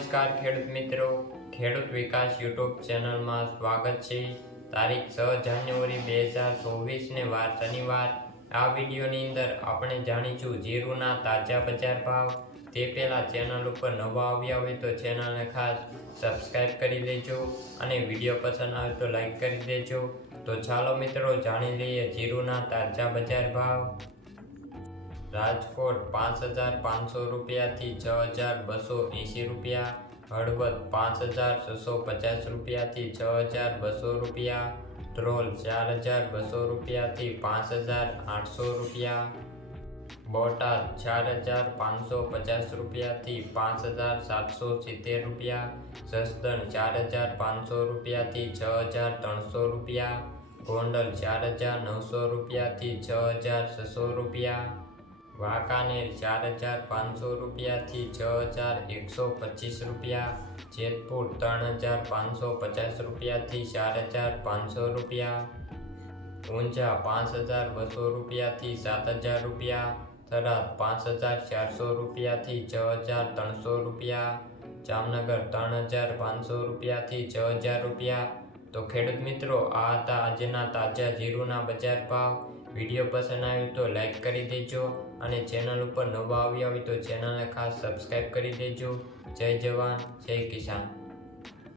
નમસ્કાર ખેડૂત મિત્રો. ખેડૂત વિકાસ યુટ્યુબ ચેનલમાં સ્વાગત છે. તારીખ છ જાન્યુઆરી બે હજાર ચોવીસને વાર શનિવાર. આ વિડીયોની અંદર આપણે જાણીશું જીરુના તાજા બજાર ભાવ. તે પહેલાં ચેનલ ઉપર નવા આવ્યા હોય તો ચેનલને ખાસ સબસ્ક્રાઈબ કરી દેજો અને વીડિયો પસંદ આવે તો લાઈક કરી દેજો. તો ચાલો મિત્રો, જાણી લઈએ જીરુના તાજા બજાર ભાવ. રાજકોટ પાંચ હજાર પાંચસો રૂપિયાથી છ હજાર બસો એંશી રૂપિયા, હળવદ પાંચ હજાર છસો પચાસ રૂપિયાથી છ હજાર બસો રૂપિયા, ધ્રોલ ચાર હજાર બસો રૂપિયાથી પાંચ હજાર આઠસો રૂપિયા, બોટાદ ચાર હજાર પાંચસો પચાસ રૂપિયાથી પાંચ હજાર સાતસો સિત્તેર રૂપિયા, જસદણ ચાર હજાર પાંચસો રૂપિયાથી છ હજાર ત્રણસો રૂપિયા, ગોંડલ ચાર હજાર નવસો રૂપિયાથી છ હજાર છસો રૂપિયા વાંકાનેર ચાર હજાર પાંચસો રૂપિયાથી છ હજાર એકસો પચીસ રૂપિયા. જેતપુર ત્રણ હજાર પાંચસો પચાસ રૂપિયાથી ચાર હજાર પાંચસો રૂપિયા. ઊંઝા પાંચ હજાર બસો રૂપિયાથી સાત હજાર રૂપિયા. થરાદ પાંચ હજાર ચારસો રૂપિયાથી છ હજાર ત્રણસો રૂપિયા. જામનગર ત્રણ હજાર પાંચસો રૂપિયાથી છ હજાર રૂપિયા. તો ખેડૂત મિત્રો, આ હતા આજના તાજા જીરુના બજાર ભાવ. વીડિયો પસંદ આવ્યો તો લાઈક કરી દેજો અને ચેનલ ઉપર નવા આવ્યા હોય તો ચેનલને ખાસ સબસ્ક્રાઈબ કરી દેજો. જય જવાન, જય કિસાન.